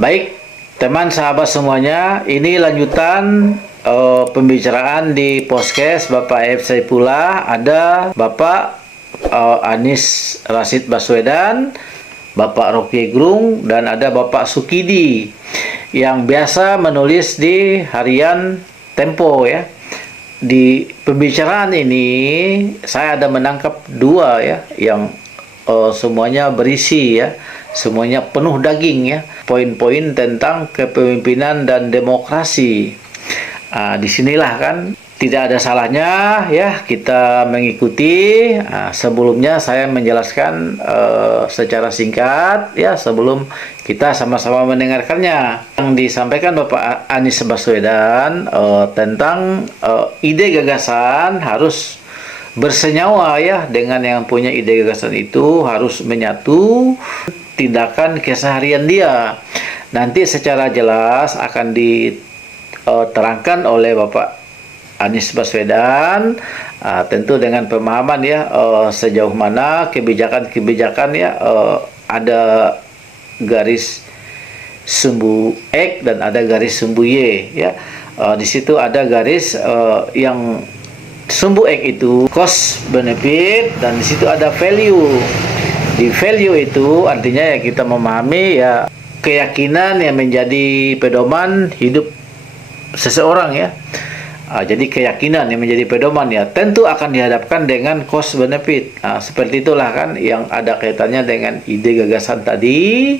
Baik, teman sahabat semuanya, ini lanjutan pembicaraan di podcast Bapak F. Saipullah. Ada Bapak Anies Rashid Baswedan, Bapak Rocky Gerung, dan ada Bapak Sukidi yang biasa menulis di harian Tempo ya. Di pembicaraan ini saya ada menangkap dua ya yang semuanya berisi ya, semuanya penuh daging ya, poin-poin tentang kepemimpinan dan demokrasi. Disinilah kan tidak ada salahnya ya kita mengikuti. Sebelumnya saya menjelaskan secara singkat ya sebelum kita sama-sama mendengarkannya. Yang disampaikan Bapak Anies Baswedan tentang ide gagasan harus bersenyawa ya dengan yang punya ide gagasan itu, harus menyatu tindakan keseharian dia. Nanti secara jelas akan diterangkan oleh Bapak Anies Baswedan, tentu dengan pemahaman ya sejauh mana kebijakan-kebijakan ya ada garis sumbu X dan ada garis sumbu Y ya. Di situ ada garis yang sumbu X itu cost benefit, dan di situ ada value. Di value itu artinya ya kita memahami ya keyakinan yang menjadi pedoman hidup seseorang ya. Jadi keyakinan yang menjadi pedoman ya tentu akan dihadapkan dengan cost benefit. Seperti itulah kan yang ada kaitannya dengan ide gagasan tadi.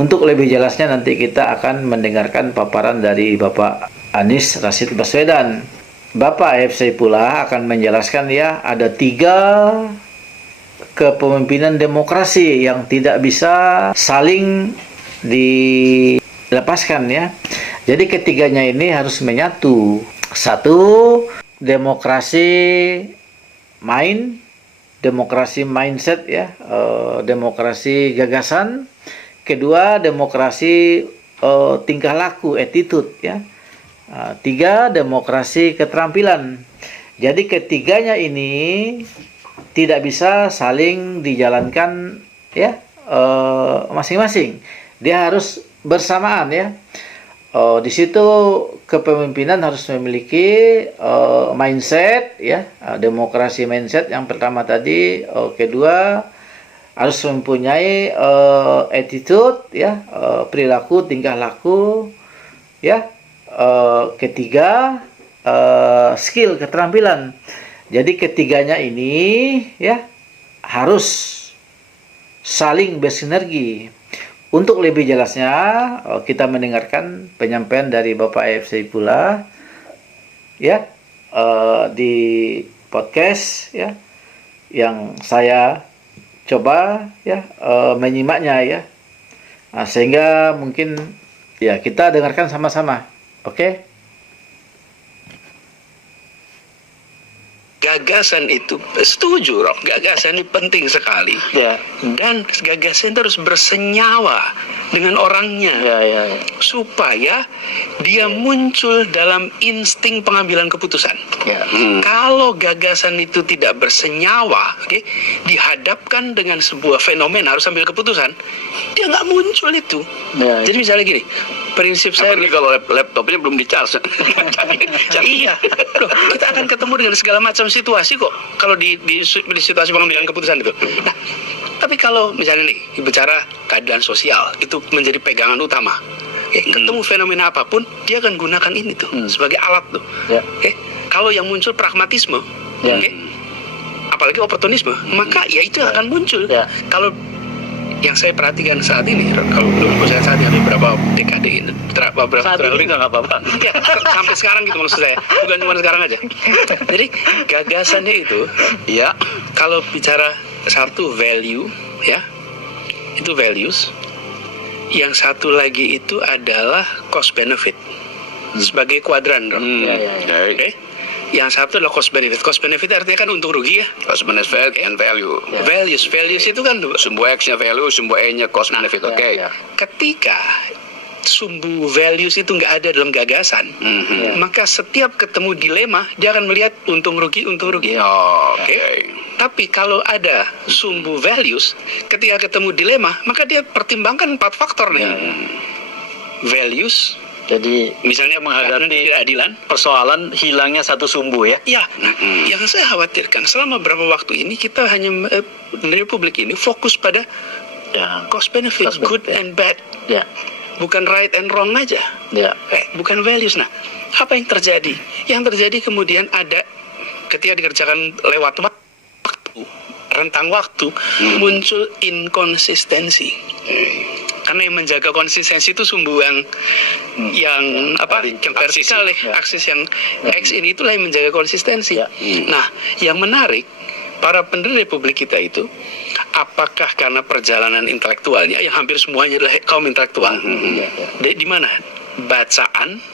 Untuk lebih jelasnya nanti kita akan mendengarkan paparan dari Bapak Anies Rashid Baswedan. Bapak F. Saipullah akan menjelaskan ya ada 3 kepemimpinan demokrasi yang tidak bisa saling dilepaskan ya. Jadi ketiganya ini harus menyatu. 1, demokrasi demokrasi mindset ya, demokrasi gagasan. Kedua, demokrasi tingkah laku, attitude ya. 3, demokrasi keterampilan. Jadi ketiganya ini tidak bisa saling dijalankan ya masing-masing. Dia harus bersamaan ya. Di situ kepemimpinan harus memiliki mindset ya, demokrasi mindset yang pertama tadi. Kedua, harus mempunyai attitude ya, perilaku tingkah laku ya. Ketiga, skill keterampilan. Jadi ketiganya ini ya harus saling bersinergi. Untuk lebih jelasnya kita mendengarkan penyampaian dari Bapak F. Saipullah ya di podcast ya yang saya coba ya menyimaknya ya. Sehingga mungkin ya kita dengarkan sama-sama. Oke? Gagasan itu setuju, Rob. Gagasan ini penting sekali. Ya. Dan gagasan itu harus bersenyawa dengan orangnya. Ya. Supaya dia muncul dalam insting pengambilan keputusan. Ya. Kalau gagasan itu tidak bersenyawa, dihadapkan dengan sebuah fenomena harus ambil keputusan, dia nggak muncul itu. Ya. Jadi misalnya gini, prinsip saya kalau laptopnya belum di-charge. iya, loh, kita akan ketemu dengan segala macam situasi kok kalau di situasi pengambilan keputusan itu. Nah, tapi kalau misalnya nih bicara keadilan sosial itu menjadi pegangan utama. Ketemu fenomena apapun dia akan gunakan ini tuh sebagai alat tuh. Ya. Kalau yang muncul pragmatisme, apalagi oportunisme, maka ya itu akan muncul. Ya. Kalau yang saya perhatikan saat ini, kalau dulu saya saat ini beberapa dekade ini, beberapa Saat ini nggak apa-apa. ya, sampai sekarang gitu maksud saya, bukan cuma sekarang aja. Jadi gagasannya itu, ya kalau bicara satu value, ya itu values. Yang satu lagi itu adalah cost benefit sebagai kuadran, Oke? Yang satu adalah cost benefit. Cost benefit artinya kan untung rugi ya. Cost benefit and value. Values itu kan Sumbu X-nya value, sumbu E-nya cost benefit. Oke. ketika sumbu values itu nggak ada dalam gagasan, maka setiap ketemu dilema dia akan melihat untung rugi. Oke. Tapi kalau ada sumbu values, ketika ketemu dilema, maka dia pertimbangkan 4 faktor nih. values, Jadi misalnya menghadapi keadilan. persoalan hilangnya satu sumbu ya. Ya, yang saya khawatirkan selama beberapa waktu ini kita hanya di Republik ini fokus pada Ya. cost benefit, Cost good benefit. and bad, Ya. bukan right and wrong aja, Ya. bukan values. Nah, apa yang terjadi? Yang terjadi kemudian ada ketika dikerjakan lewat waktu, rentang waktu, muncul inkonsistensi. Karena yang menjaga konsistensi itu sumbu yang vertikal, Ya. aksis yang X ini, itulah yang menjaga konsistensi. Ya. Nah, yang menarik, para pendiri Republik kita itu, apakah karena perjalanan intelektualnya yang hampir semuanya adalah kaum intelektual, di mana bacaan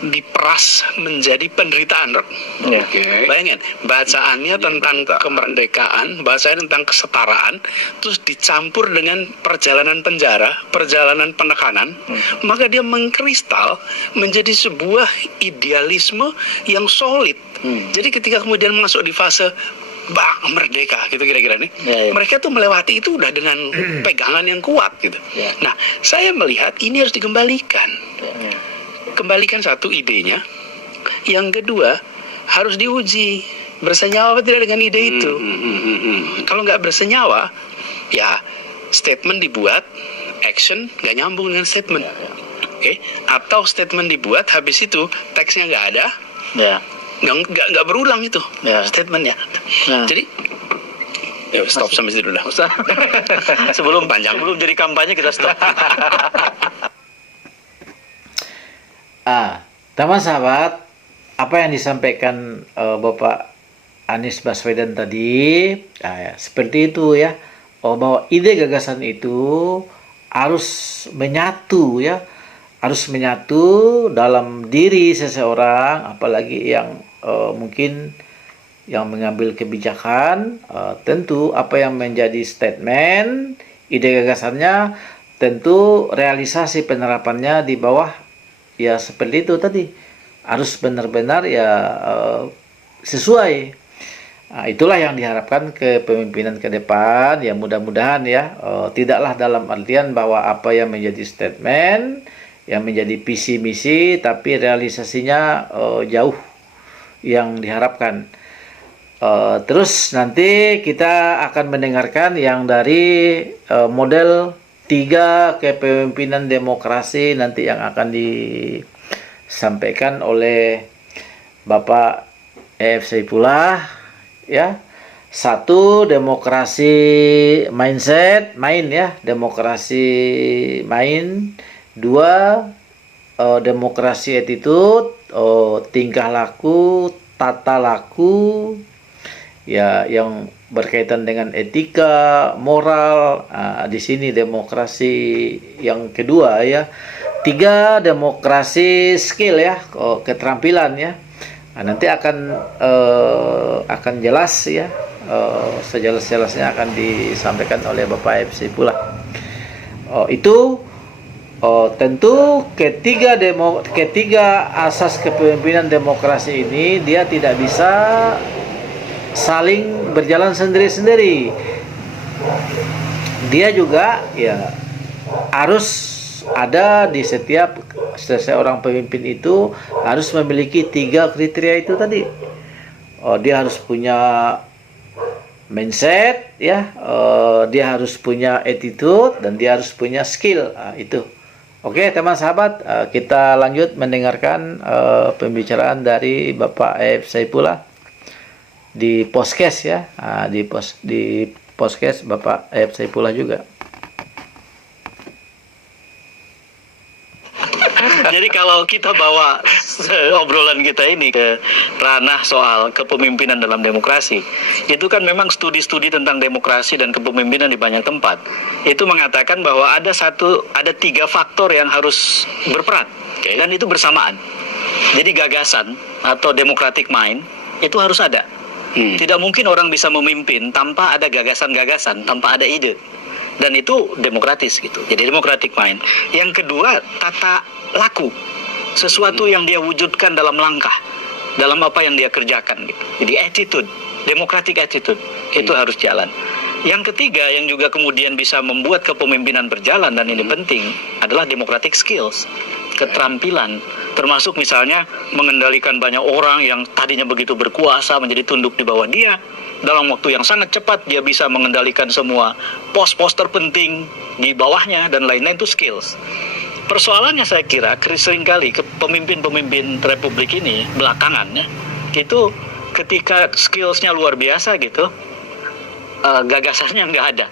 diperas menjadi penderitaan. Ya. Oke. Bayangin, bacaannya tentang kemerdekaan, bacaannya tentang kesetaraan, terus dicampur dengan perjalanan penjara, perjalanan penekanan, maka dia mengkristal menjadi sebuah idealisme yang solid. Jadi ketika kemudian masuk di fase merdeka gitu kira-kira nih, Ya, ya. mereka tuh melewati itu udah dengan pegangan yang kuat gitu. Ya. Nah, saya melihat ini harus dikembalikan. Ya. Kembalikan satu idenya, yang kedua harus diuji bersenyawa apa tidak dengan ide itu. Kalau nggak bersenyawa, ya statement dibuat, action nggak nyambung dengan statement. Oke, atau statement dibuat, habis itu teksnya nggak ada, Ya. nggak berulang itu Ya. statementnya. Nah. Jadi, ya stop sampai situ dulu. Usah. sebelum jadi kampanye kita stop. Teman sahabat, apa yang disampaikan Bapak Anies Baswedan tadi, ya, seperti itu ya, bahwa ide gagasan itu harus menyatu ya, harus menyatu dalam diri seseorang, apalagi yang mungkin yang mengambil kebijakan. Tentu apa yang menjadi statement, ide gagasannya, tentu realisasi penerapannya di bawah ya seperti itu tadi, harus benar-benar ya sesuai. Nah, itulah yang diharapkan kepemimpinan ke depan ya, mudah-mudahan ya, tidaklah dalam artian bahwa apa yang menjadi statement, yang menjadi visi misi, tapi realisasinya jauh yang diharapkan. Terus nanti kita akan mendengarkan yang dari model 3 kepemimpinan demokrasi nanti yang akan disampaikan oleh Bapak E.F. Saifullah ya. 1, demokrasi mindset, demokrasi main. 2, demokrasi attitude, tingkah laku, tata laku ya, yang berkaitan dengan etika, moral. Di sini demokrasi yang kedua ya. 3, demokrasi skill ya, keterampilan ya. Nanti akan jelas ya, sejelas-jelasnya akan disampaikan oleh Bapak F. Saifullah. Tentu ketiga asas kepemimpinan demokrasi ini dia tidak bisa saling berjalan sendiri-sendiri. Dia juga ya harus ada di setiap seseorang pemimpin itu harus memiliki 3 kriteria itu tadi. Dia harus punya mindset ya, dia harus punya attitude, dan dia harus punya skill. Itu. Oke, teman sahabat, kita lanjut mendengarkan pembicaraan dari Bapak F. Saifullah di podcast ya, di podcast Bapak F. Saifullah juga. Jadi kalau kita bawa obrolan kita ini ke ranah soal kepemimpinan dalam demokrasi, itu kan memang studi-studi tentang demokrasi dan kepemimpinan di banyak tempat itu mengatakan bahwa ada 3 faktor yang harus berperan, dan itu bersamaan. Jadi gagasan atau democratic mind itu harus ada. Tidak mungkin orang bisa memimpin tanpa ada gagasan-gagasan, tanpa ada ide. Dan itu demokratis gitu. Jadi democratic mind. Yang kedua, tata laku. Sesuatu yang dia wujudkan dalam langkah, dalam apa yang dia kerjakan gitu. Jadi attitude, democratic attitude itu harus jalan. Yang ketiga yang juga kemudian bisa membuat kepemimpinan berjalan, dan ini penting, adalah democratic skills, keterampilan, termasuk misalnya mengendalikan banyak orang yang tadinya begitu berkuasa menjadi tunduk di bawah dia. Dalam waktu yang sangat cepat dia bisa mengendalikan semua pos-pos terpenting di bawahnya dan lain-lain, itu skills. Persoalannya saya kira seringkali pemimpin-pemimpin republik ini belakangan ya, itu ketika skillsnya luar biasa gitu, gagasannya nggak ada.